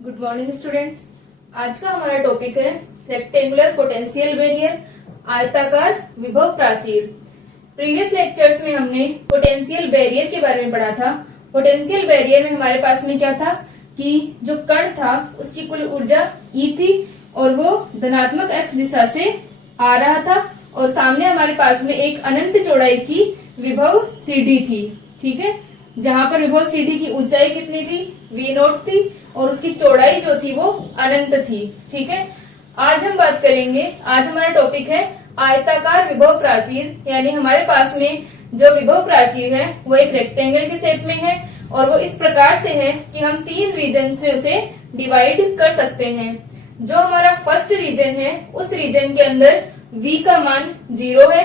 Good morning students. आज का हमारा टॉपिक है रेक्टेंगुलर पोटेंशियल बैरियर, आयताकार विभव प्राचीर। प्रीवियस लेक्चर्स में हमने पोटेंशियल बैरियर के बारे में पढ़ा था। पोटेंशियल बैरियर में हमारे पास में क्या था कि जो कण था उसकी कुल ऊर्जा E थी और वो धनात्मक x दिशा से आ रहा था और सामने हमारे पास में एक अनंत चौड़ाई की विभव CD थी। ठीक है, जहां पर विभव CD की ऊंचाई कितनी थी, V0 थी और उसकी चौड़ाई जो थी वो अनंत थी। ठीक है, आज हम बात करेंगे, आज हमारा टॉपिक है आयताकार विभव प्राचीर, यानी हमारे पास में जो विभव प्राचीर है वो एक रेक्टेंगल के शेप में है और वो इस प्रकार से है कि हम 3 रीजन से उसे डिवाइड कर सकते हैं। जो हमारा फर्स्ट रीजन है उस रीजन के अंदर V का मान 0 है,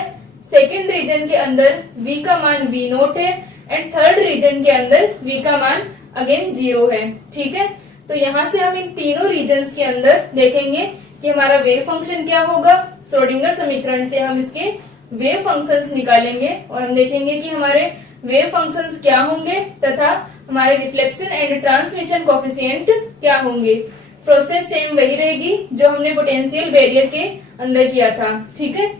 सेकेंड रीजन के अंदर V का मान V0 है एंड थर्ड रीजन के अंदर V का मान अगेन 0 है। ठीक है, तो यहाँ से हम इन तीनों रीजन्स के अंदर देखेंगे कि हमारा वेव फंक्शन क्या होगा। श्रोडिंगर समीकरण से हम इसके वेव फंक्शंस निकालेंगे और हम देखेंगे कि हमारे वेव फंक्शंस क्या होंगे तथा हमारे रिफ्लेक्शन एंड ट्रांसमिशन कोएफिशिएंट क्या होंगे। प्रोसेस सेम वही रहेगी जो हमने पोटेंशियल बैरियर के अंदर किया था। ठीक है,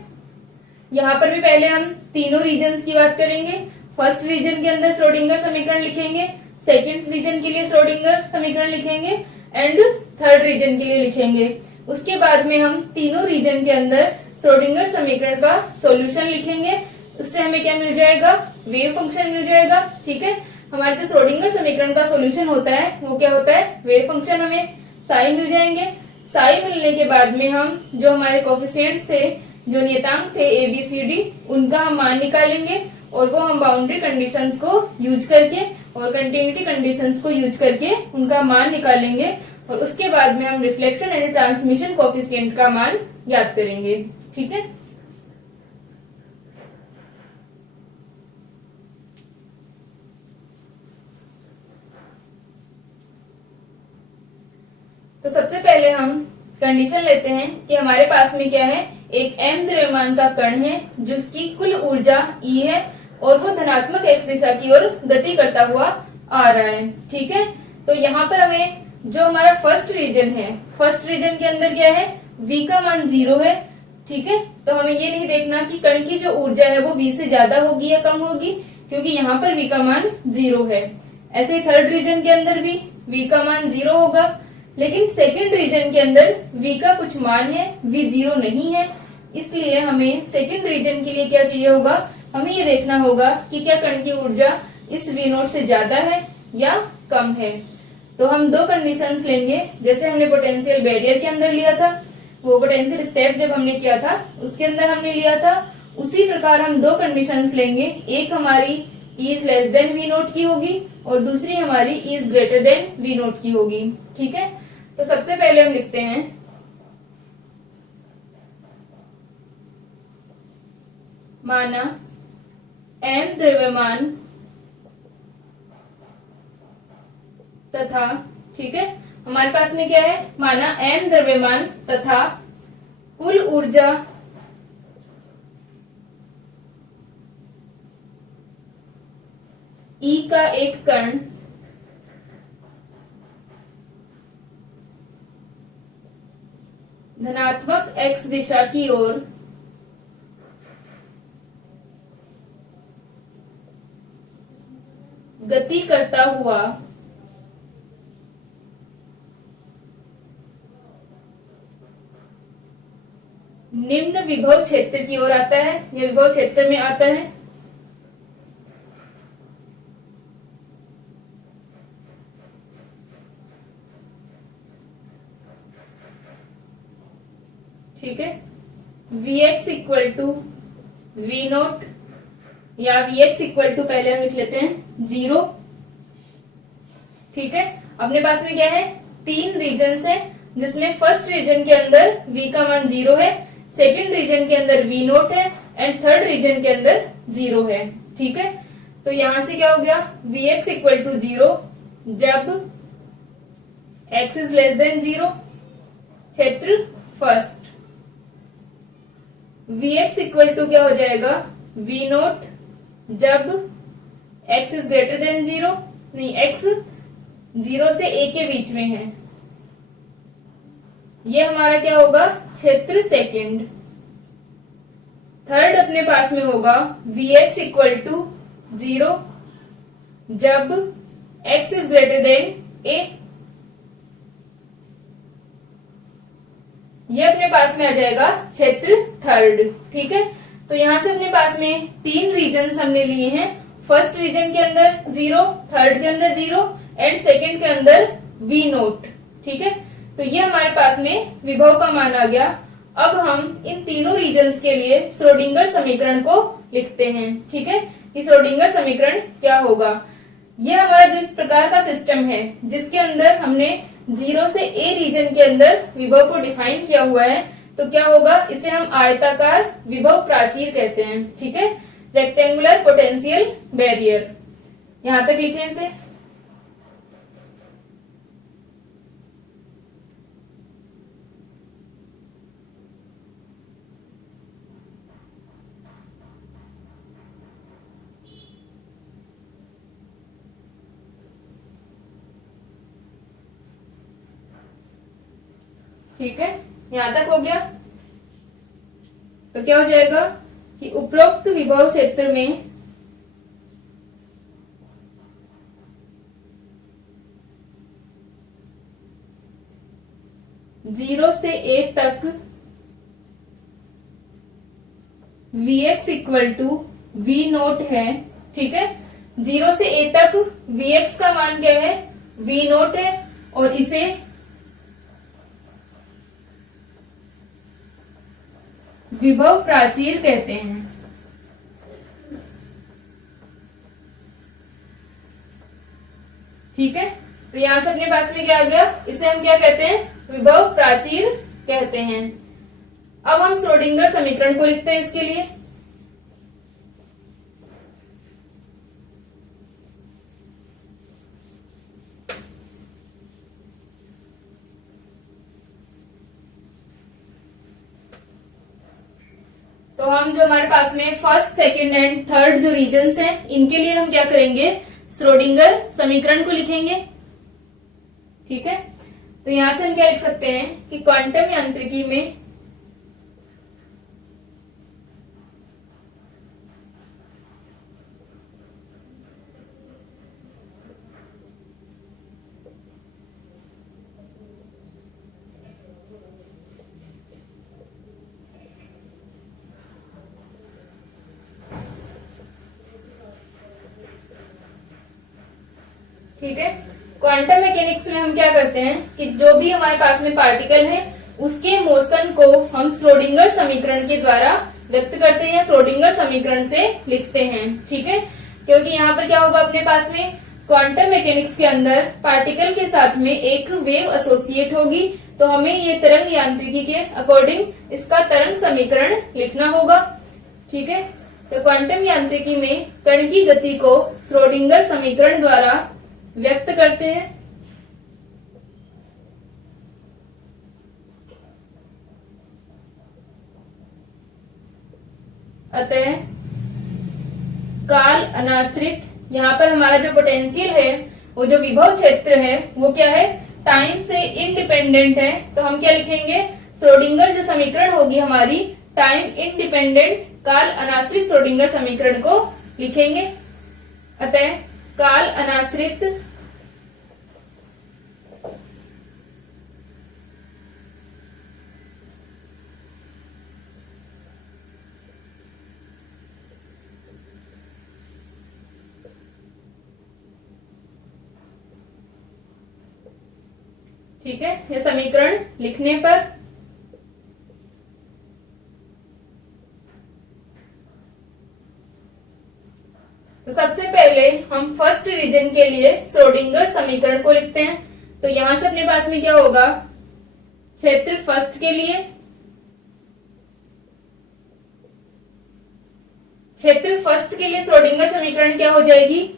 यहाँ पर भी पहले हम तीनों रीजन्स की बात करेंगे। फर्स्ट रीजन के अंदर श्रोडिंगर समीकरण लिखेंगे, सेकेंड रीजन के लिए श्रोडिंगर समीकरण लिखेंगे एंड थर्ड रीजन के लिए लिखेंगे। उसके बाद में हम तीनों रीजन के अंदर श्रोडिंगर समीकरण का सॉल्यूशन लिखेंगे। उससे हमें क्या मिल जाएगा, वेव फंक्शन मिल जाएगा। ठीक है, हमारे जो श्रोडिंगर समीकरण का सॉल्यूशन होता है वो क्या होता है, वेव फंक्शन, हमें साई मिल जाएंगे। साई मिलने के बाद में हम जो हमारे कोएफिशिएंट्स थे, जो नियतांक थे ABCD, उनका हम मान निकालेंगे और वो हम बाउंड्री कंडीशंस को यूज करके और कंटिन्यूटी कंडीशंस को यूज करके उनका मान निकालेंगे और उसके बाद में हम रिफ्लेक्शन एंड ट्रांसमिशन कोएफिशिएंट का मान ज्ञात करेंगे। ठीक है, तो सबसे पहले हम कंडीशन लेते हैं कि हमारे पास में क्या है, एक m द्रव्यमान का कण है जिसकी कुल ऊर्जा E है और वो धनात्मक x दिशा की ओर गति करता हुआ आ रहा है। ठीक है, तो यहाँ पर हमें जो हमारा फर्स्ट रीजन है, फर्स्ट रीजन के अंदर क्या है, V का मान 0 है। ठीक है, तो हमें ये नहीं देखना कि कण की जो ऊर्जा है वो V से ज्यादा होगी या कम होगी, क्योंकि यहाँ पर V का मान 0 है। ऐसे ही थर्ड रीजन के अंदर भी V का मान 0 होगा, लेकिन सेकेंड रीजन के अंदर V का कुछ मान है, V 0 नहीं है। इसलिए हमें सेकेंड रीजन के लिए क्या चाहिए होगा, हमें ये देखना होगा कि क्या कण की ऊर्जा इस V0 से ज्यादा है या कम है। तो हम दो कंडीशंस लेंगे, जैसे हमने पोटेंशियल बैरियर के अंदर लिया था, वो पोटेंशियल स्टेप जब हमने किया था उसके अंदर हमने लिया था, उसी प्रकार हम दो कंडीशंस लेंगे। एक हमारी E is less then V0 की होगी और दूसरी हमारी E is greater then V0 की होगी। ठीक है, तो सबसे पहले हम लिखते हैं माना m द्रव्यमान तथा, ठीक है, हमारे पास में क्या है, माना m द्रव्यमान तथा कुल ऊर्जा E का एक कण धनात्मक x दिशा की ओर गति करता हुआ निम्न विभव क्षेत्र की ओर आता है, ये विभव क्षेत्र में आता है। ठीक है, Vx इक्वल टू V0 या Vx इक्वल टू पहले हम लिख लेते हैं 0। ठीक है, अपने पास में क्या है, 3 रीजन है जिसमें फर्स्ट रीजन के अंदर V का मान 0 है, सेकेंड रीजन के अंदर V0 है एंड थर्ड रीजन के अंदर 0 है। ठीक है, तो यहां से क्या हो गया, Vx इक्वल टू 0 जब x इज लेस देन 0, क्षेत्र फर्स्ट। Vx इक्वल टू क्या हो जाएगा, V0 जब x इज ग्रेटर देन 0, नहीं x 0 से a के बीच में है, ये हमारा क्या होगा, क्षेत्र सेकंड। थर्ड अपने पास में होगा Vx इक्वल टू 0 जब x is greater then a। ये अपने पास में आ जाएगा क्षेत्र थर्ड। ठीक है, तो यहां से अपने पास में 3 रीजन हमने लिए हैं। फर्स्ट रीजन के अंदर 0, थर्ड के अंदर 0 एंड सेकंड के अंदर V नोट। ठीक है, तो ये हमारे पास में विभव का मान आ गया। अब हम इन तीनों रीजन्स के लिए श्रोडिंगर समीकरण को लिखते हैं। ठीक है, कि श्रोडिंगर समीकरण क्या होगा। ये हमारा जो इस प्रकार का सिस्टम है जिसके अंदर हमने 0 से a रीजन के अंदर विभव को डिफाइन किया हुआ है, तो क्या होगा, इसे हम आयताकार विभव प्राचीर कहते हैं। ठीक है, रेक्टेंगुलर पोटेंशियल बैरियर। यहां तक लिखें इसे। ठीक है, यहां तक हो गया। तो क्या हो जाएगा कि उपरोक्त विभव क्षेत्र में जीरो से a तक Vx equal to V nought है। ठीक है, 0 से a तक Vx का मान क्या है, V नोट है, और इसे विभव प्राचीर कहते हैं। ठीक है, तो यहां से अपने पास में क्या आ गया, इसे हम क्या कहते हैं, विभव प्राचीर कहते हैं। अब हम श्रोडिंगर समीकरण को लिखते हैं इसके लिए। तो हम जो हमारे पास में फर्स्ट, सेकंड एंड थर्ड जो रीजन्स हैं, इनके लिए हम क्या करेंगे, श्रोडिंगर समीकरण को लिखेंगे। ठीक है, तो यहां से हम क्या लिख सकते हैं कि क्वांटम यांत्रिकी में ठीक है, क्वांटम मैकेनिक्स में हम क्या करते हैं कि जो भी हमारे पास में पार्टिकल है उसके मोशन को हम श्रोडिंगर समीकरण के द्वारा व्यक्त करते हैं या श्रोडिंगर समीकरण से लिखते हैं। ठीक है, क्योंकि यहाँ पर क्या होगा, अपने पास में क्वांटम मैकेनिक्स के अंदर पार्टिकल के साथ में एक वेव एसोसिएट होगी, तो हमें ये तरंग यांत्रिकी के अकॉर्डिंग इसका तरंग समीकरण लिखना होगा। ठीक है, तो क्वांटम यांत्रिकी में कण की गति को श्रोडिंगर समीकरण द्वारा व्यक्त करते हैं। अतः काल अनाश्रित, यहाँ पर हमारा जो पोटेंशियल है, वो जो विभव क्षेत्र है वो क्या है, टाइम से इंडिपेंडेंट है। तो हम क्या लिखेंगे, श्रोडिंगर जो समीकरण होगी हमारी, टाइम इंडिपेंडेंट काल अनाश्रित श्रोडिंगर समीकरण को लिखेंगे। अतः काल अनाश्रित ठीक है, ये समीकरण लिखने पर तो सबसे पहले हम फर्स्ट रीजन के लिए श्रोडिंगर समीकरण को लिखते हैं। तो यहां से अपने पास में क्या होगा, क्षेत्र फर्स्ट के लिए, क्षेत्र फर्स्ट के लिए श्रोडिंगर समीकरण क्या हो जाएगी,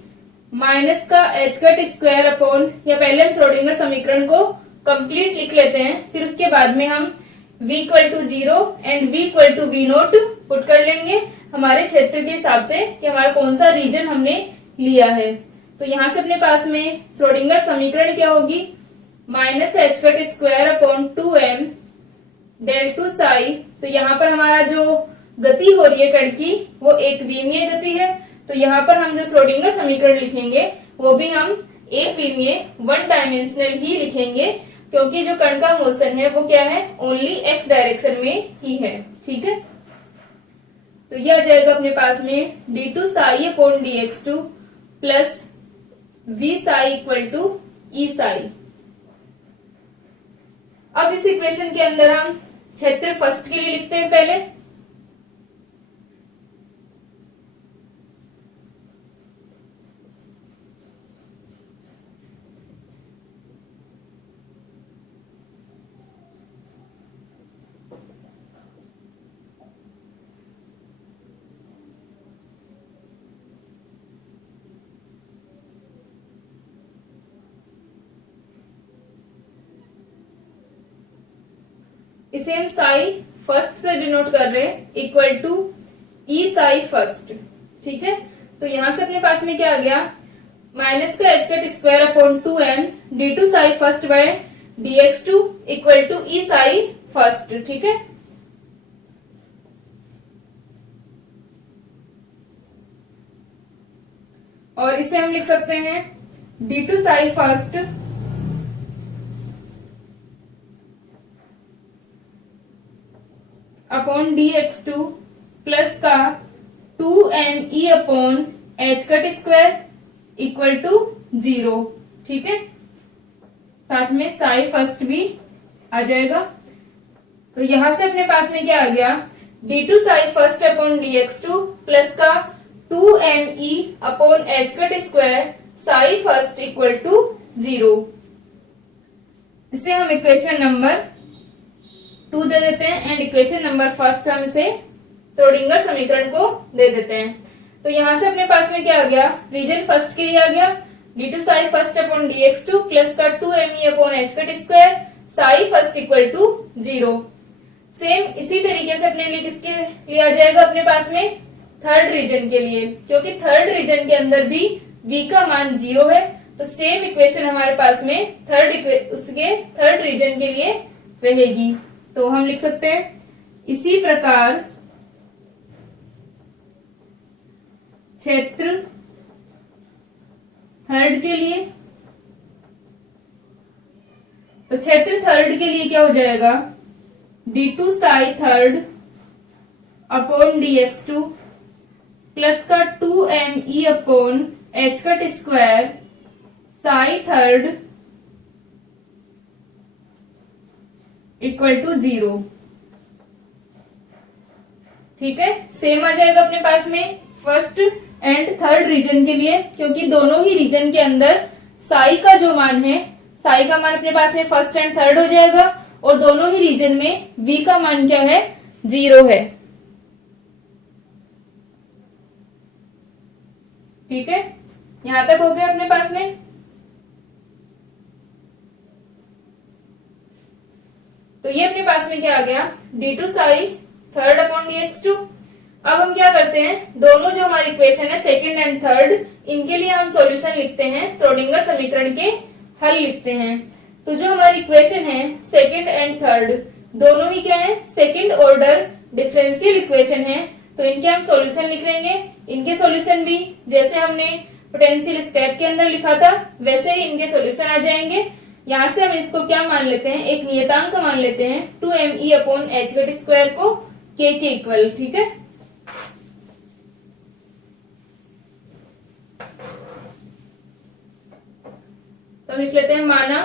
माइनस का h कट स्क्वायर अपॉन, या पहले हम श्रोडिंगर समीकरण को कंप्लीट लिख लेते हैं, फिर उसके बाद में हम v equal to 0 and v equal to v nought put कर लेंगे हमारे क्षेत्र के हिसाब से कि हमारा कौन सा रीजन हमने लिया है। तो यहां से अपने पास में श्रोडिंगर समीकरण क्या होगी, minus h cut square upon 2m del two psi. तो यहाँ पर हमारा जो गति हो रही है कण की वो एक विमीय गति है। तो यहाँ पर हम जो श्रोडिंगर समीकरण लिखेंगे वो भी हम एक विमीय वन डायमेंशनल ही लिखेंगे, क्योंकि जो कण का मोशन है वो क्या है, ओनली एक्स डायरेक्शन में ही है। ठीक है, तो यह आ जाएगा अपने पास में d two psi upon d x two plus V psi equal to E psi. अब इस इक्वेशन के अंदर हम क्षेत्र फर्स्ट के लिए लिखते हैं पहले। इसे हम साई फर्स्ट से डिनोट कर रहे हैं, equal to E psi first. ठीक है, तो यहां से अपने पास में क्या आ गया, माइनस का h cut square upon 2m d two psi first by d x two equal to E psi first. ठीक है, और इसे हम लिख सकते हैं d two psi first upon d x two plus का 2m E upon h cut square equal to 0। ठीक है, साथ में साई फर्स्ट भी आ जाएगा। तो यहां से अपने पास में क्या आ गया, d two psi first upon d x two plus का 2m E upon h cut square psi first equal to 0। इसे हम इक्वेशन नंबर 2 दे देते हैं एंड इक्वेशन नंबर फर्स्ट हम इसे श्रोडिंगर समीकरण को दे देते हैं। तो यहां से अपने पास में क्या आ गया, रीजन फर्स्ट के लिए आ गया d two psi first upon d x two plus का 2m E upon h cut square psi first equal to 0। Same इसी तरीके से अपने लिए किसके लिए आ जाएगा, अपने पास में थर्ड रीजन के लिए, क्योंकि थर्ड रीजन के अंदर भी v का मान 0 है। तो सेम इक्वेशन हमारे पास में थर्ड रीजन के लिए रहेगी। तो हम लिख सकते हैं इसी प्रकार क्षेत्र थर्ड के लिए, तो क्षेत्र थर्ड के लिए क्या हो जाएगा, d two psi third upon d x two plus का 2m E upon h cut square psi third equal to 0। ठीक है, सेम आ जाएगा अपने पास में फर्स्ट एंड थर्ड रीजन के लिए, क्योंकि दोनों ही रीजन के अंदर साई का जो मान है, साई का मान अपने पास में फर्स्ट एंड थर्ड हो जाएगा, और दोनों ही रीजन में v का मान क्या है, 0 है। ठीक है, यहां तक हो गया अपने पास में। तो ये अपने पास में क्या आ गया, d two psi third upon d x two. अब हम क्या करते हैं, दोनों जो हमारी इक्वेशन है सेकंड एंड थर्ड, इनके लिए हम सॉल्यूशन लिखते हैं, श्रोडिंगर समीकरण के हल लिखते हैं। तो जो हमारी इक्वेशन है सेकंड एंड थर्ड दोनों ही क्या है, सेकंड ऑर्डर डिफरेंशियल इक्वेशन है। तो इनके हम सॉल्यूशन लिख लेंगे। इनके सॉल्यूशन भी जैसे हमने पोटेंशियल स्टेप के अंदर लिखा था वैसे ही इनके सॉल्यूशन आ जाएंगे। यहाँ से हम इसको क्या मान लेते हैं, एक नियतांक मान लेते हैं 2m E upon h cut square को k के इक्वल। ठीक है, तो हम लिख लेते हैं माना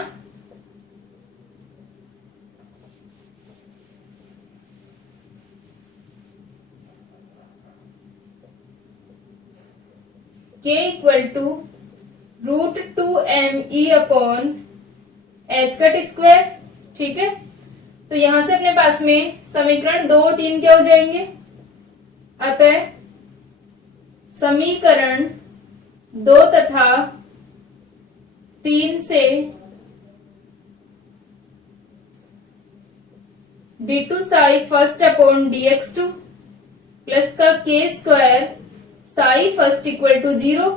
k equal to √2m E upon h cut square. ठीक है, तो यहां से अपने पास में समीकरण 2 और 3 क्या हो जाएंगे, अतः समीकरण 2 तथा 3 से d two psi first upon d x two plus का k square psi first equal to 0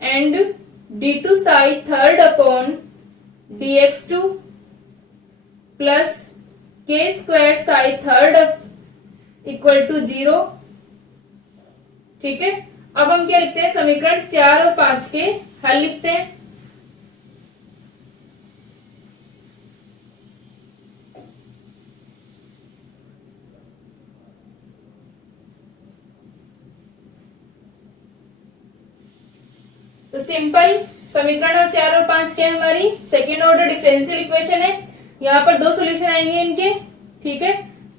and d2 psi third upon dx2 plus k square psi third equal to 0। ठीक है, अब हम क्या लिखते हैं, समीकरण 4 और 5 के हल लिखते हैं। तो सिंपल समीकरण और 4 और 5 क्या है, हमारी सेकेंड ऑर्डर डिफरेंशियल इक्वेशन है। यहाँ पर दो सॉल्यूशन आएंगे इनके, ठीक है,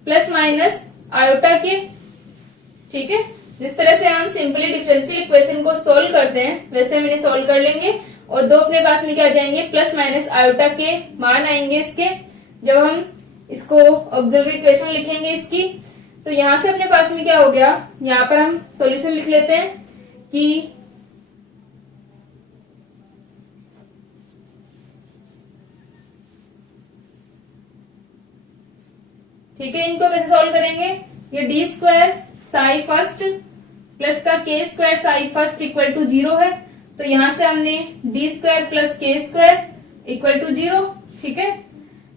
प्लस माइनस आयोटा के। ठीक है, जिस तरह से हम सिंपली डिफरेंशियल इक्वेशन को सोल्व करते हैं वैसे हम इन्हें सोल्व कर लेंगे और दो अपने पास में क्या आ जाएंगे, प्लस माइनस आयोटा के मान आएंगे इसके। जब हम इसको ऑब्जर्वर इक्वेशन लिखेंगे इसकी, तो यहां से अपने पास में क्या हो गया, यहाँ पर हम सॉल्यूशन लिख लेते हैं कि ठीक है, इनको कैसे सॉल्व करेंगे, ये d square psi first plus का k square psi first equal to 0 है, तो यहां से हमने d square plus k square equal to 0। ठीक है,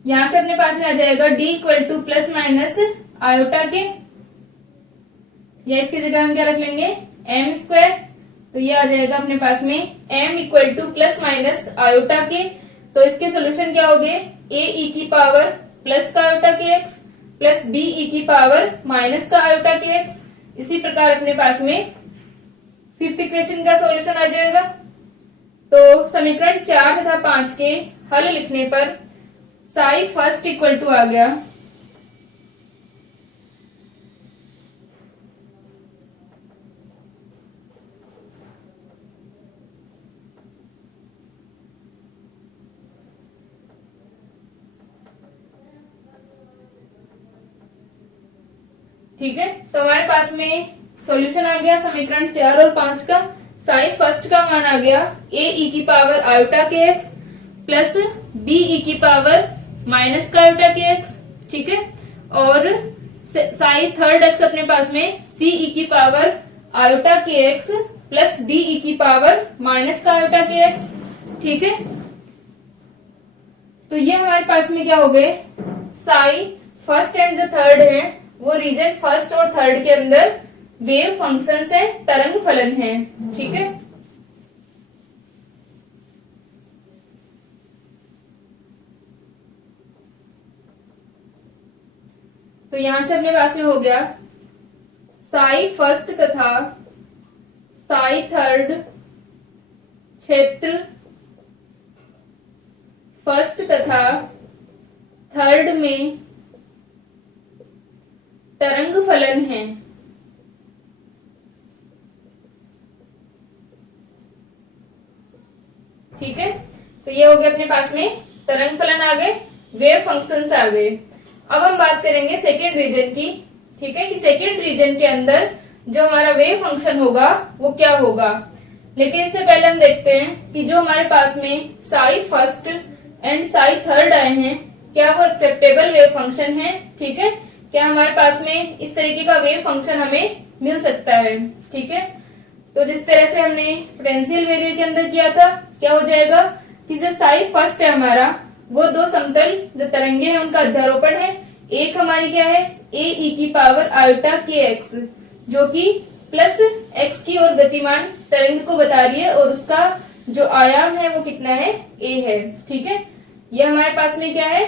यहां से अपने पास में आ जाएगा D equal to plus minus iota के, या इसकी जगह हम क्या रख लेंगे, एम स्क्वायर। तो ये आ जाएगा अपने पास में m equal to plus minus iota k. तो इसके सोल्यूशन क्या हो गए, ए ई की पावर प्लस का iota k x plus B E की पावर माइनस का आयोटा के एक्स। इसी प्रकार अपने पास में फिफ्थ इक्वेशन का सॉल्यूशन आ जाएगा। तो समीकरण 4 तथा 5 के हल लिखने पर साई फर्स्ट इक्वल टू आ गया ठीक है, तो हमारे पास में सॉल्यूशन आ गया समीकरण 4 और 5 का। साई फर्स्ट का मान आ गया ए ई की power iota k x plus B E की पावर माइनस का आयोटा के एक्स। ठीक है, और साई थर्ड एक्स अपने पास में सी ई की power iota k x plus D E की पावर माइनस का आयोटा के एक्स। ठीक है, तो ये हमारे पास में क्या हो गए, साई फर्स्ट एंड जो थर्ड है वो रीजन फर्स्ट और थर्ड के अंदर वेव फंक्शन है, तरंग फलन है। ठीक है, तो यहां से अपने पास में हो गया साई फर्स्ट तथा साई थर्ड क्षेत्र फर्स्ट तथा थर्ड में तरंग फलन है। ठीक है, तो ये हो गया अपने पास में तरंग फलन आ गए, वेव फंक्शंस आ गए। अब हम बात करेंगे सेकेंड रीजन की। ठीक है, कि सेकेंड रीजन के अंदर जो हमारा वेव फंक्शन होगा वो क्या होगा। लेकिन इससे पहले हम देखते हैं कि जो हमारे पास में Sai first and Sai third आए हैं, क्या वो एक्सेप्टेबल वेव फंक्शन है। ठीक है, क्या हमारे पास में इस तरीके का वेव फंक्शन हमें मिल सकता है। ठीक है, तो जिस तरह से हमने पोटेंशियल वेरियर के अंदर किया था, क्या हो जाएगा कि जो साई फर्स्ट है हमारा, वो दो समतल जो तरंगे हैं उनका अध्यारोपण है। एक हमारी क्या है, ए ई की पावर आयोटा के एक्स, जो कि प्लस एक्स की ओर गतिमान तरंग को बता रही है और उसका जो आयाम है वो कितना है, ए है। ठीक है, ये हमारे पास में क्या है,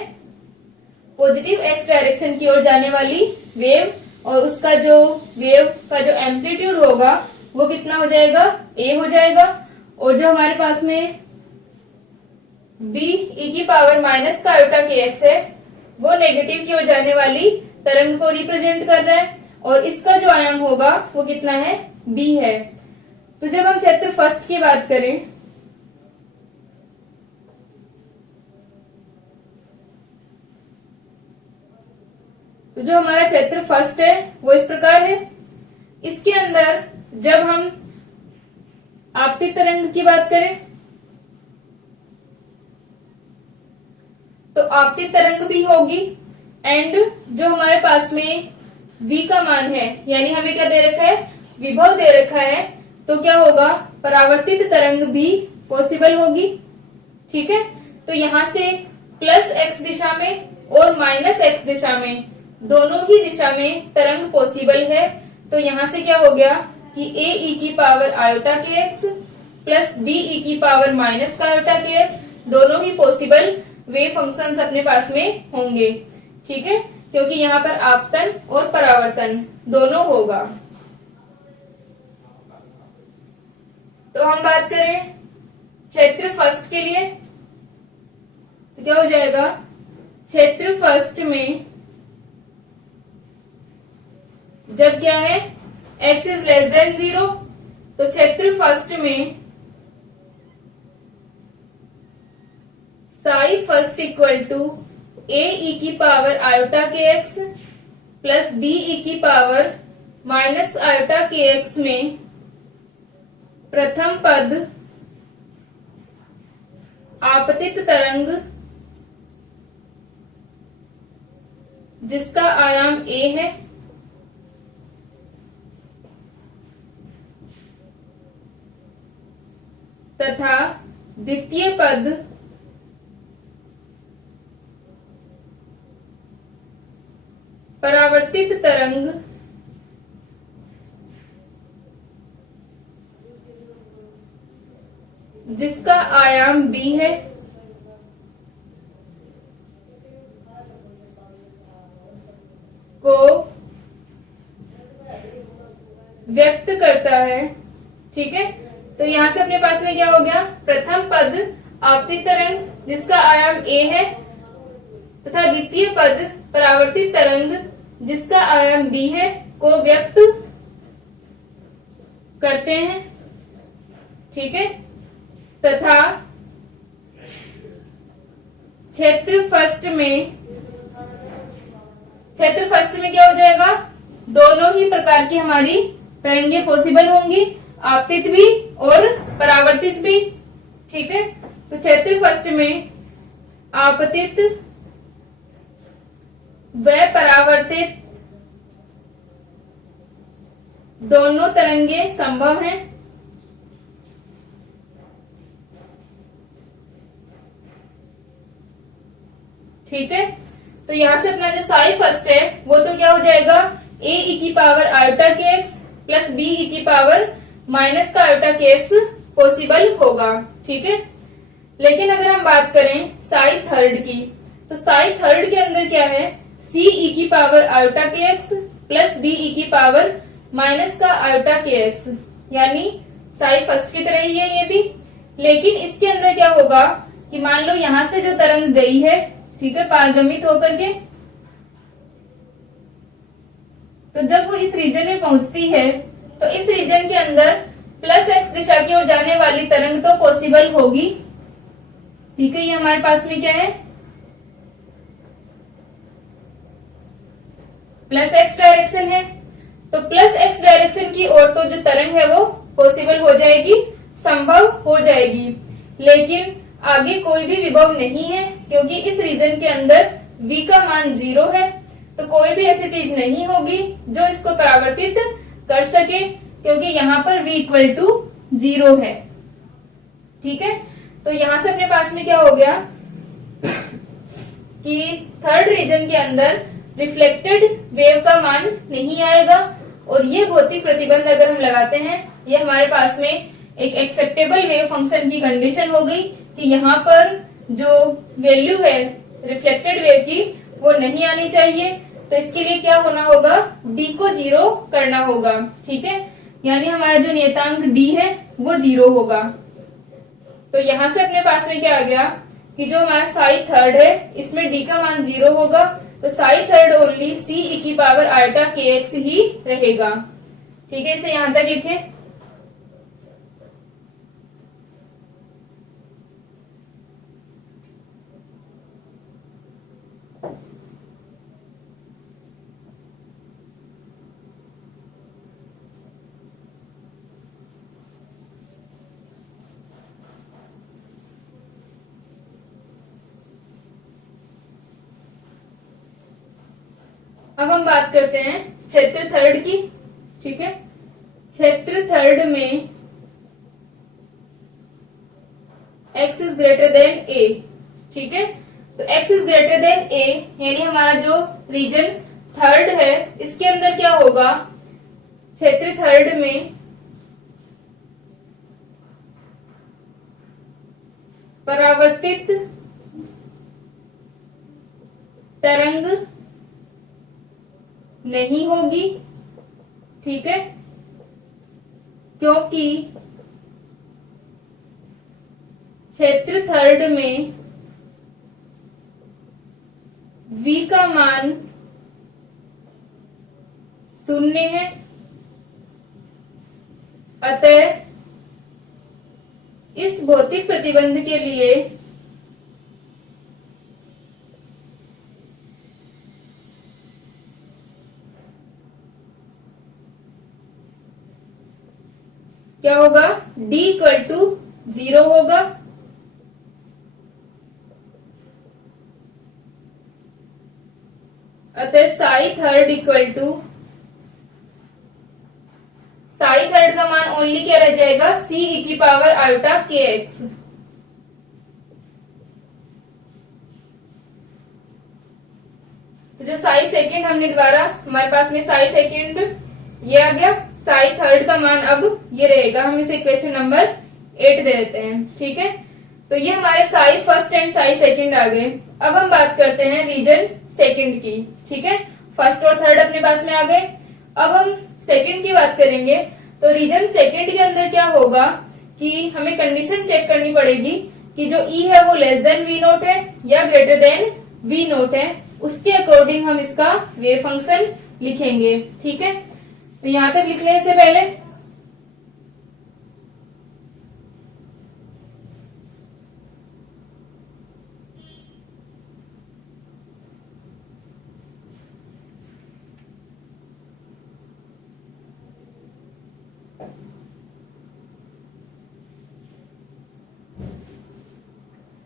पॉजिटिव एक्स डायरेक्शन की ओर जाने वाली वेव, और उसका जो वेव का जो एम्पलीट्यूड होगा वो कितना हो जाएगा, ए हो जाएगा। और जो हमारे पास में बी ई की पावर माइनस का आयोटा के एक्स है, वो नेगेटिव की ओर जाने वाली तरंग को रिप्रेजेंट कर रहा है, और इसका जो आयाम होगा वो कितना है, बी है। तो जब हम क्षेत्र फर्स्ट की बात करें, तो जो हमारा क्षेत्र फर्स्ट है वो इस प्रकार है। इसके अंदर जब हम आपतित तरंग की बात करें, तो आपतित तरंग भी होगी, एंड जो हमारे पास में v का मान है, यानी हमें क्या दे रखा है, विभव दे रखा है, तो क्या होगा, परावर्तित तरंग भी पॉसिबल होगी। ठीक है, तो यहां से प्लस एक्स दिशा में और माइनस एक्स दिशा में दोनों ही दिशा में तरंग पॉसिबल है। तो यहां से क्या हो गया कि ए ई की power iota k x plus B E की पावर माइनस का आयोटा के एक्स दोनों ही पॉसिबल वेव फंक्शंस अपने पास में होंगे। ठीक है, क्योंकि यहाँ पर आपतन और परावर्तन दोनों होगा। तो हम बात करें क्षेत्र फर्स्ट के लिए, तो क्या हो जाएगा, क्षेत्र फर्स्ट में जब क्या है x इज लेस देन 0, तो क्षेत्र फर्स्ट में Sai first equal to A E की power iota k x plus B E की power minus iota k x में प्रथम पद आपतित तरंग जिसका आयाम a है तथा द्वितीय पद परावर्तित तरंग जिसका आयाम b है को व्यक्त करता है। ठीक है, तो यहां से अपने पास में क्या हो गया, प्रथम पद आपतित तरंग जिसका आयाम a है तथा द्वितीय पद परावर्तित तरंग जिसका आयाम b है को व्यक्त करते हैं। ठीक है, तथा क्षेत्र फर्स्ट में क्या हो जाएगा, दोनों ही प्रकार की हमारी तरंगे पॉसिबल होंगी, आपतित भी और परावर्तित भी। ठीक है, तो क्षेत्र फर्स्ट में आपतित व परावर्तित दोनों तरंगे संभव हैं। ठीक है, तो यहां से अपना जो साई फर्स्ट है वो तो क्या हो जाएगा, ए ई की power iota k x plus B E की पावर माइनस का आयोटा के एक्स पॉसिबल होगा। ठीक है, लेकिन अगर हम बात करें साई थर्ड की, तो साई थर्ड के अंदर क्या है, सी ई की power iota k x plus B E की पावर माइनस का आयोटा के एक्स, यानी साई फर्स्ट की तरह ही है ये भी। लेकिन इसके अंदर क्या होगा कि मान लो यहां से जो तरंग गई है, ठीक है, पारगमित होकर के, तो जब वो इस रीजन में पहुंचती है तो इस रीजन के अंदर प्लस एक्स दिशा की ओर जाने वाली तरंग तो पॉसिबल होगी। ठीक है, ये हमारे पास में क्या है, प्लस एक्स डायरेक्शन है, तो प्लस एक्स डायरेक्शन की ओर तो जो तरंग है वो पॉसिबल हो जाएगी, संभव हो जाएगी। लेकिन आगे कोई भी विभव नहीं है क्योंकि इस रीजन के अंदर v का मान 0 है, तो कोई भी ऐसी चीज नहीं होगी जो इसको परावर्तित कर सके क्योंकि यहाँ पर v इक्वल टू 0 है। ठीक है, तो यहां से अपने पास में क्या हो गया कि थर्ड रीजन के अंदर रिफ्लेक्टेड वेव का मान नहीं आएगा, और ये भौतिक प्रतिबंध अगर हम लगाते हैं, ये हमारे पास में एक एक्सेप्टेबल वेव फंक्शन की कंडीशन हो गई कि यहाँ पर जो वैल्यू है रिफ्लेक्टेड वेव की वो नहीं आनी चाहिए। तो इसके लिए क्या होना होगा, d को 0 करना होगा। ठीक है, यानी हमारा जो नियतांक d है वो 0 होगा। तो यहां से अपने पास में क्या आ गया कि जो हमारा साई थर्ड है इसमें d का मान 0 होगा, तो Sai third only c e की पावर आयोटा के एक्स ही रहेगा। ठीक है, इसे यहां तक लिखें। अब हम बात करते हैं क्षेत्र थर्ड की। ठीक है, क्षेत्र थर्ड में x is greater then a। ठीक है, तो x is greater then a यानी हमारा जो रीजन थर्ड है इसके अंदर क्या होगा, क्षेत्र थर्ड में परावर्तित तरंग नहीं होगी। ठीक है, क्योंकि क्षेत्र थर्ड में v का मान 0 है, अतः इस भौतिक प्रतिबंध के लिए क्या होगा, d इक्वल टू 0 होगा। अतः psi third equal to, psi third का मान ओनली क्या रह जाएगा, c e की पावर आयोटा kx। तो जो साई सेकेंड हमने द्वारा हमारे पास में साई सेकेंड ये आ गया, साई थर्ड का मान अब ये रहेगा, हम इसे इक्वेशन नंबर 8 दे देते हैं। ठीक है, तो ये हमारे psi first and psi second आ गए। अब हम बात करते हैं रीजन सेकेंड की। ठीक है, फर्स्ट और थर्ड अपने पास में आ गए, अब हम सेकेंड की बात करेंगे। तो रीजन सेकेंड के अंदर क्या होगा कि हमें कंडीशन चेक करनी पड़ेगी कि जो ई है वो लेस देन वी नोट है या ग्रेटर देन वी नोट है, उसके अकॉर्डिंग हम इसका वेव फंक्शन लिखेंगे। ठीक है, तो यहां तक लिख लें इससे पहले।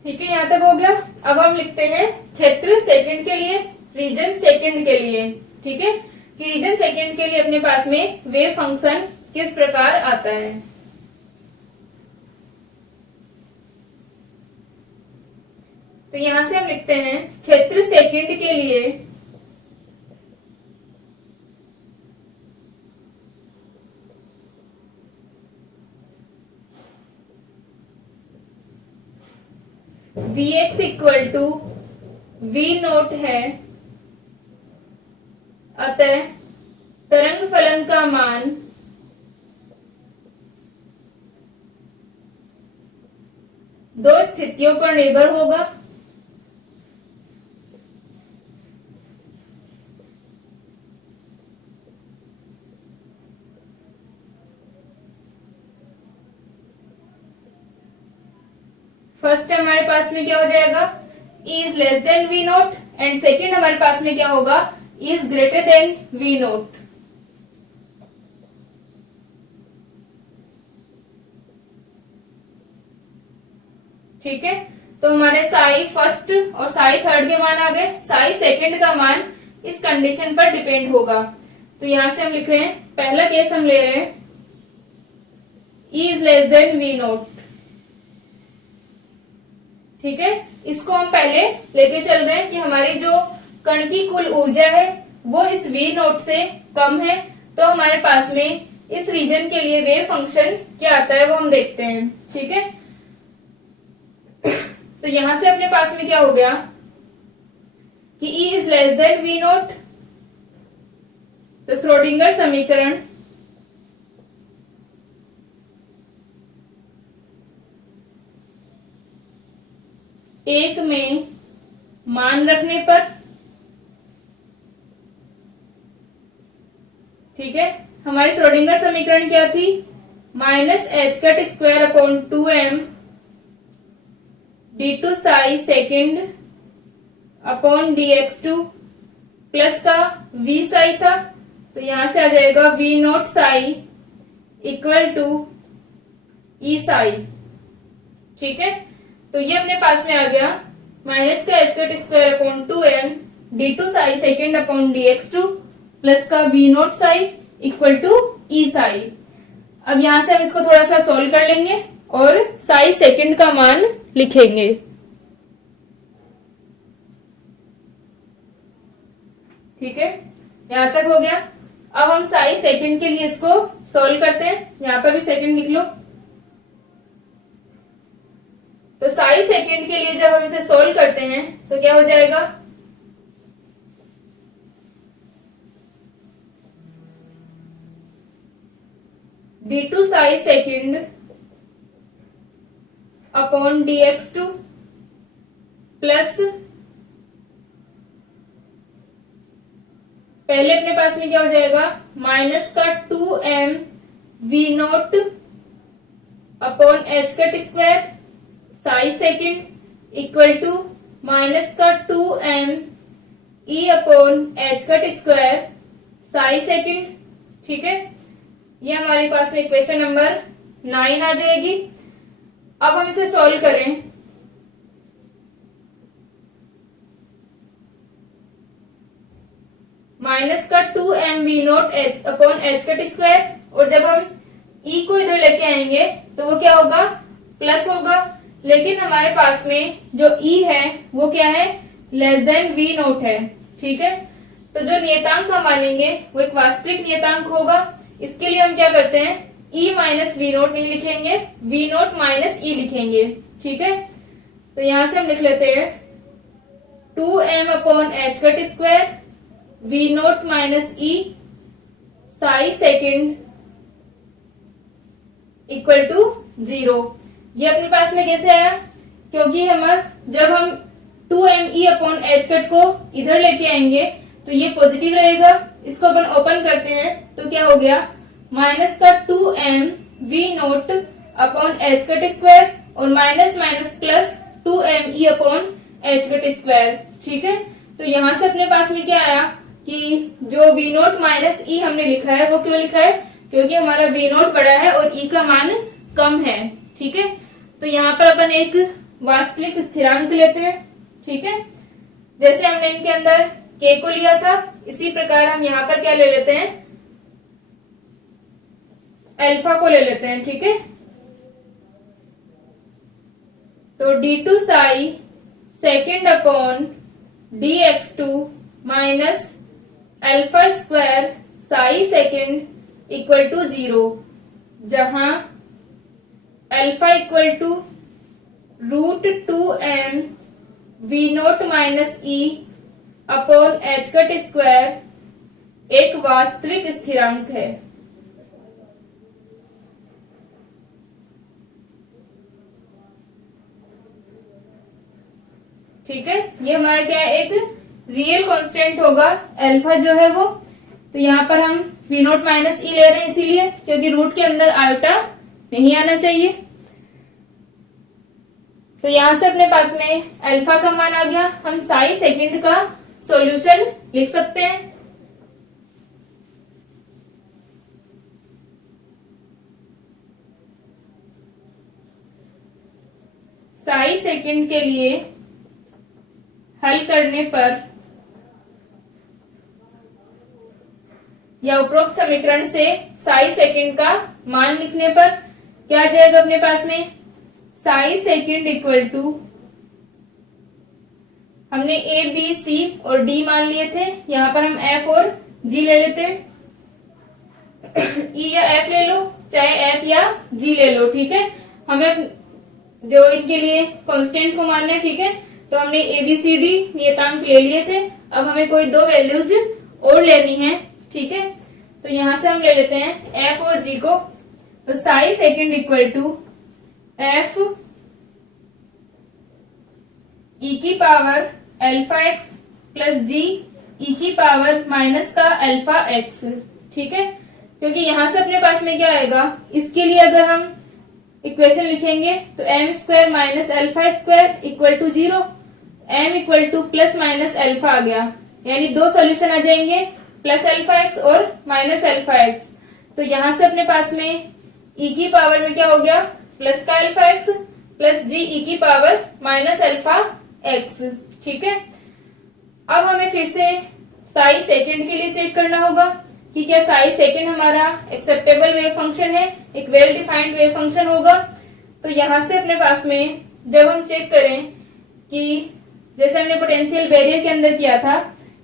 ठीक है, यहां तक हो गया। अब हम लिखते हैं क्षेत्र सेकंड के लिए, रीजन सेकंड के लिए। ठीक है, कि रीजन सेकंड के लिए अपने पास में वेव फंक्शन किस प्रकार आता है। तो यहां से हम लिखते हैं क्षेत्र सेकंड के लिए Vx equal to V nought है, अतः तरंग फलन का मान दो स्थितियों पर निर्भर होगा। फर्स्ट हमारे पास में क्या हो जाएगा, E is less than V nought, and second हमारे पास में क्या होगा, E is greater than V nought. ठीक है, तो हमारे साई फर्स्ट और साई थर्ड के मान आ गए, साई सेकेंड का मान इस कंडीशन पर डिपेंड होगा। तो यहां से हम लिख रहे हैं, पहला केस हम ले रहे हैं E is less than V nought. ठीक है, इसको हम पहले लेके चल रहे हैं कि हमारी जो कण की कुल ऊर्जा है वो इस वी नोट से कम है, तो हमारे पास में इस रीजन के लिए वेव फंक्शन क्या आता है वो हम देखते हैं। ठीक है, तो यहां से अपने पास में क्या हो गया कि E is less than V nought, तो श्रोडिंगर समीकरण एक में मान रखने पर, ठीक है, हमारी श्रोडिंगर समीकरण क्या थी, minus h cut square upon 2m d2 psi second upon dx2 plus का v साई था, तो यहां से आ जाएगा v nought psi equal to e psi. ठीक है, तो ये अपने पास में आ गया माइनस का h cut square upon 2m d2 psi second upon dx2 plus का v nought psi equal to e psi. अब यहां से हम इसको थोड़ा सा सोल्व कर लेंगे और साई सेकेंड का मान लिखेंगे। ठीक है, यहां तक हो गया। अब हम साई सेकंड के लिए इसको सॉल्व करते हैं। यहां पर भी सेकंड लिख लो। तो साई सेकंड के लिए जब हम इसे सॉल्व करते हैं तो क्या हो जाएगा, d2 Sai second upon dx2 plus, पहले अपने पास में क्या हो जाएगा, माइनस का 2m v0 upon h cut square psi second equal to minus का 2m e upon h cut square psi second. ठीक है, ये हमारे पास में इक्वेशन नंबर 9 आ जाएगी। अब हम इसे सॉल्व करें। माइनस का 2m v0 h upon h cut square, और जब हम e को इधर लेके आएंगे तो वो क्या होगा, प्लस होगा। लेकिन हमारे पास में जो e है वो क्या है, लेस देन v0 है। ठीक है, तो जो नियतांक हम मानेंगे वो एक वास्तविक नियतांक होगा। इसके लिए हम क्या करते हैं, e माइनस v0 नहीं लिखेंगे, v0 माइनस e लिखेंगे। ठीक है, तो यहां से हम लिख लेते हैं 2m upon h cut square v0 minus e psi second equal to 0। ये अपने पास में कैसे आया, क्योंकि जब हम 2me अपॉन h कट को इधर लेके आएंगे तो ये पॉजिटिव रहेगा। इसको अपन ओपन करते हैं तो क्या हो गया, माइनस का 2m v0 upon h cut square और minus minus plus 2me upon h cut square. ठीक है, तो यहां से अपने पास में क्या आया कि जो v0 माइनस e हमने लिखा है वो क्यों लिखा है, क्योंकि हमारा v0 बड़ा है और e का मान कम है। ठीक है, तो यहाँ पर अपन एक वास्तविक स्थिरांक लेते हैं। ठीक है, जैसे हमने इनके अंदर k को लिया था, इसी प्रकार हम यहाँ पर क्या ले लेते हैं, अल्फा को ले लेते हैं। ठीक है, तो d2 psi second upon dx2 minus alpha square psi second equal to 0, जहां alpha equal to √2m v0 minus e upon h cut square एक वास्तविक स्थिरांक है। ठीक है, ये हमारा क्या है, एक रियल कांस्टेंट होगा अल्फा जो है वो। तो यहाँ पर हम v0 माइनस ई ले रहे हैं इसीलिए, क्योंकि रूट के अंदर आयोटा नहीं आना चाहिए। तो यहां से अपने पास में अल्फा का मान आ गया। हम साई सेकंड का सॉल्यूशन लिख सकते हैं। साई सेकंड के लिए हल करने पर या उपरोक्त समीकरण से साई सेकंड का मान लिखने पर क्या आ जाएगा अपने पास में, साई सेकंड इक्वल टू, हमने ए बी सी और डी मान लिए थे, यहां पर हम एफ और जी ले लेते हैं। ई या एफ ले लो, चाहे एफ या जी ले लो। ठीक है, हमें जो इनके लिए कांस्टेंट को मानना है। ठीक है, तो हमने ए बी सी डी नियतांक ले लिए थे, अब हमें कोई दो वैल्यूज और लेनी है। ठीक है, तो यहां से हम ले लेते हैं एफ और जी को। तो psi second equal to F E की power alpha x plus G E की पावर माइनस का अल्फा एक्स। ठीक है, क्योंकि यहां से अपने पास में क्या आएगा, इसके लिए अगर हम इक्वेशन लिखेंगे तो m square minus alpha square equal to 0, m equal to plus minus alpha आ गया, यानी दो सॉल्यूशन आ जाएंगे, प्लस अल्फा एक्स और माइनस अल्फा एक्स। तो यहां से अपने पास में ई की पावर में क्या हो गया, प्लस का alpha x plus G E की पावर माइनस अल्फा एक्स। ठीक है, अब हमें फिर से साई सेकंड के लिए चेक करना होगा कि क्या साई सेकंड हमारा एक्सेप्टेबल वेव फंक्शन है, एक वेल डिफाइंड वेव फंक्शन होगा। तो यहां से अपने पास में जब हम चेक करें कि जैसे हमने पोटेंशियल बैरियर के अंदर किया था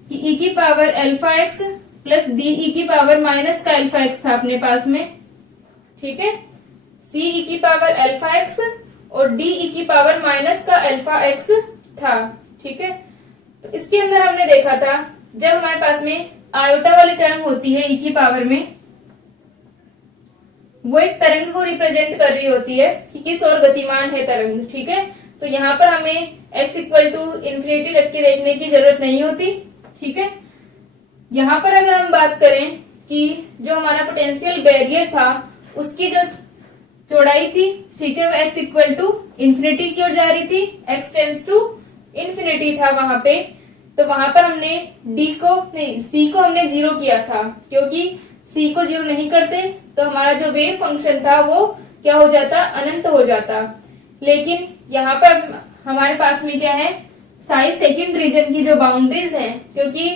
कि ई की power alpha x plus D E की पावर माइनस का अल्फा एक्स था अपने पास में, ठीक है। सी ई की पावर अल्फा एक्स और डी ई की पावर माइनस का अल्फा एक्स था, ठीक है। तो इसके अंदर हमने देखा था जब हमारे पास में आयोटा वाली टर्म होती है ई की पावर में, वो एक तरंग को रिप्रेजेंट कर रही होती है कि किस ओर गतिमान है तरंग, ठीक है। तो यहाँ पर हमें x इक्वल टू इन्फिनिटी रख के देखने की जरूरत नहीं होती, ठीक है। यहाँ पर अगर हम बात करें कि जो हमारा पोटेंशियल बैरियर था उसकी जो चौड़ाई थी, ठीक है, वो x इक्वल टू इन्फिनिटी की ओर जा रही थी, x टेंस टू इन्फिनिटी था वहां पे। तो वहां पर हमने c को हमने 0 किया था, क्योंकि c को 0 नहीं करते तो हमारा जो वेव फंक्शन था वो क्या हो जाता, अनंत हो जाता। लेकिन यहाँ पर हमारे पास में क्या है, साई सेकंड रीजन की जो बाउंड्रीज है, क्योंकि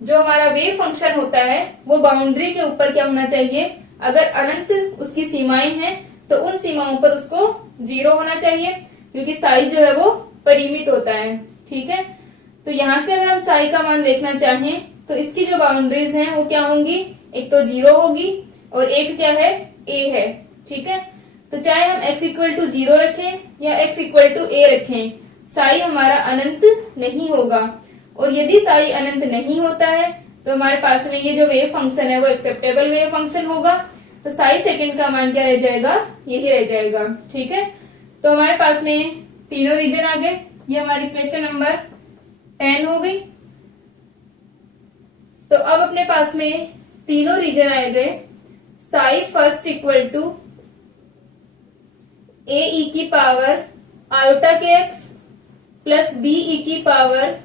जो हमारा वेव फंक्शन होता है वो बाउंड्री के ऊपर क्या होना चाहिए, अगर अनंत उसकी सीमाएं हैं तो उन सीमाओं पर उसको 0 होना चाहिए, क्योंकि साई जो है वो परिमित होता है, ठीक है। तो यहाँ से अगर हम साई का मान देखना चाहें तो इसकी जो बाउंड्रीज हैं वो क्या होंगी, एक तो 0 होगी और एक क्या है, a है, ठीक है। तो चाहे हम x इक्वल टू 0 रखें या x इक्वल टू a रखें, साई हमारा अनंत नहीं होगा। और यदि साई अनंत नहीं होता है तो हमारे पास में ये जो वेव फंक्शन है वो एक्सेप्टेबल वेव फंक्शन होगा। तो साई सेकंड का मान क्या रह जाएगा, यही रह जाएगा, ठीक है। तो हमारे पास में तीनों रीजन आ गए। ये हमारी क्वेश्चन नंबर 10 हो गई। तो अब अपने पास में तीनों रीजन आए गए। Psi first equal to A E की power iota k x plus B E की पावर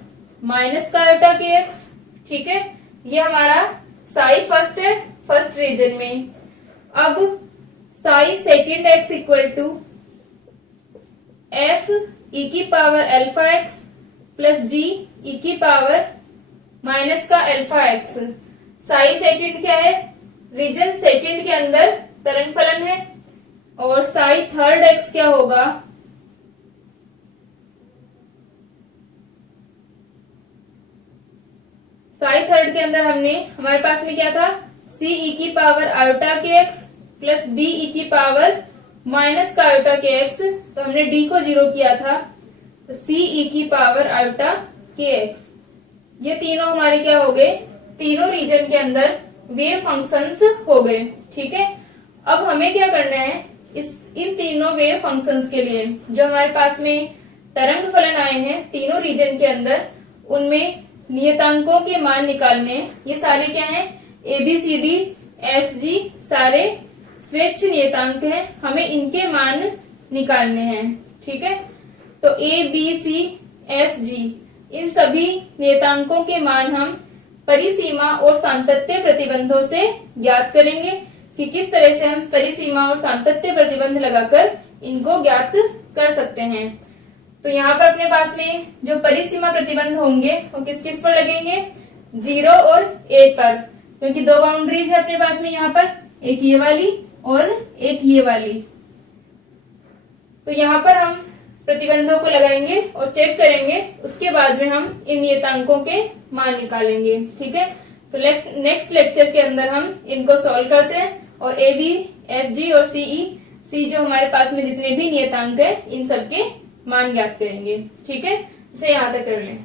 माइनस का आयोटा के एक्स, ठीक है। ये हमारा साई फर्स्ट है, फर्स्ट रीजन में। अब psi second x equal to F E की power alpha x plus G E की पावर माइनस का अल्फा एक्स। साई सेकंड क्या है, रीजन सेकंड के अंदर तरंग फलन है। और साई थर्ड एक्स क्या होगा, साई थर्ड के अंदर हमारे पास में क्या था, सी ई की power iota k x plus D E की पावर माइनस का आयोटा के एक्स। तो हमने डी को 0 किया था, तो सी ई की पावर आयोटा के एक्स। ये तीनों हमारे क्या हो गए, तीनों रीजन के अंदर वेव फंक्शंस हो गए, ठीक है। अब हमें क्या करना है, इन तीनों वेव फंक्शंस के लिए जो हमारे पास में तरंग फलन आए हैं तीनों रीजन के अंदर, उनमें नियतांकों के मान निकालने। ये सारे क्या हैं, A B C D F G सारे स्वेच्छ नियतांक हैं, हमें इनके मान निकालने हैं, ठीक है। तो ए बी सी एफ जी इन सभी नियतांकों के मान हम परिसीमा और सातत्य प्रतिबंधों से ज्ञात करेंगे कि किस तरह से हम परिसीमा और सातत्य प्रतिबंध लगाकर इनको ज्ञात कर सकते हैं। तो यहाँ पर अपने पास में जो परिसीमा प्रतिबंध होंगे वो किस किस पर लगेंगे, 0 और 1 पर, क्योंकि दो बाउंड्रीज है अपने पास में यहाँ पर, एक ये वाली और एक ये वाली। तो यहाँ पर हम प्रतिबंधों को लगाएंगे और चेक करेंगे, उसके बाद में हम इन नियतांकों के मान निकालेंगे, ठीक है। तो नेक्स्ट लेक्चर के अंदर हम इनको सॉल्व करते हैं और ए बी एफ जी और सी जो हमारे पास में जितने भी नियतांक है इन सबके मान ज्ञात करेंगे, ठीक है। इसे यहाँ तक कर लें।